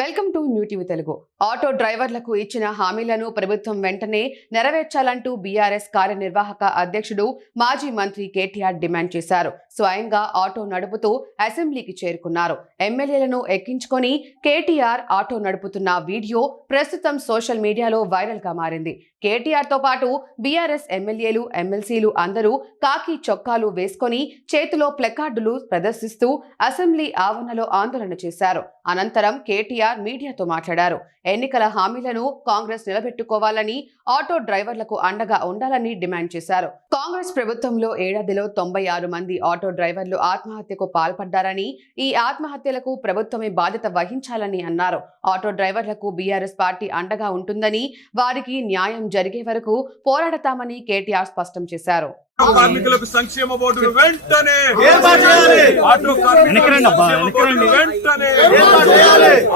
Welcome to new TV Telugu. Auto డ్రైవర్లకు ఇచ్చిన హామీలను ప్రభుత్వం వెంటనే నెరవేర్చాలంటూ బీఆర్ఎస్ కార్యనిర్వాహక అధ్యక్షుడు మాజీ మంత్రి కేటీఆర్ డిమాండ్ చేశారు. స్వయంగా ఆటో నడుపుతూ అసెంబ్లీకి చేరుకున్నారు. ఎమ్మెల్యేలను ఎక్కించుకొని కేటీఆర్ ఆటో నడుపుతున్న వీడియో ప్రస్తుతం సోషల్ మీడియాలో వైరల్ గా మారింది. కేటీఆర్ తో పాటు బీఆర్ఎస్ ఎమ్మెల్యేలు, ఎమ్మెల్సీలు అందరూ కాకి చొక్కాలు వేసుకొని చేతిలో ప్లకార్డులు ప్రదర్శిస్తూ అసెంబ్లీ ఆవరణలో ఆందోళన చేశారు. అనంతరం కేటీఆర్ మీడియాతో మాట్లాడారు. ఎన్నికల హామీలను కాంగ్రెస్ నిలబెట్టుకోవాలని, ఆటో డ్రైవర్లకు అండగా ఉండాలని డిమాండ్ చేశారు. కాంగ్రెస్ ప్రభుత్వంలో ఏడాదిలో 96 మంది ఆటో డ్రైవర్లు ఆత్మహత్యకు పాల్పడ్డారని, ఈ ఆత్మహత్యలకు ప్రభుత్వమే బాధ్యత వహించాలని అన్నారు. ఆటో డ్రైవర్లకు బీఆర్ఎస్ పార్టీ అండగా ఉంటుందని, వారికి న్యాయం జరిగే వరకు పోరాడతామని కేటీఆర్ స్పష్టం చేశారు. కార్మికులకు సంక్షేమ బోర్డును వెంటనే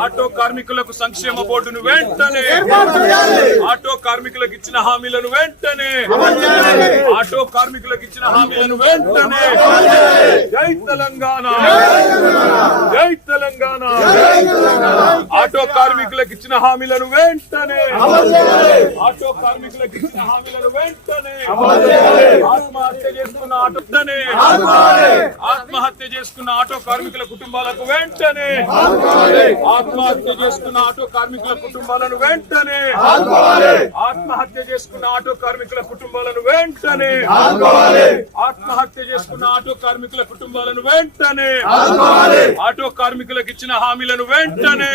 ఆటో కార్మికులకు సంక్షేమ బోర్డును వెంటనే ఆటో కార్మికులకు ఇచ్చిన హామీలను వెంటనే ఆటో కార్మికులకు ఇచ్చిన హామీలను వెంటనే జై తెలంగాణ, జై తెలంగాణ. ఆటో కార్మికులకు ఇచ్చిన హామీలను వెంటనే ఆటో కార్మికులకు ఇచ్చిన హామీలను వెంటనే ఆత్మహత్య చేసుకున్న ఆత్మహత్య చేసుకున్న ఆటో కార్మికుల కుటుంబాలకు వెంటనే ఆత్మహత్య చేసుకున్న ఆటో కార్మికుల కుటుంబాలను వెంటనే ఆత్మహత్య చేసుకున్న ఆటో కార్మికుల కుటుంబాలను వెంటనే ఆత్మహత్య చేసుకున్న ఆటో కార్మికుల కుటుంబాలను వెంటనే ఆటో కార్మికులకు ఇచ్చిన హామీలను వెంటనే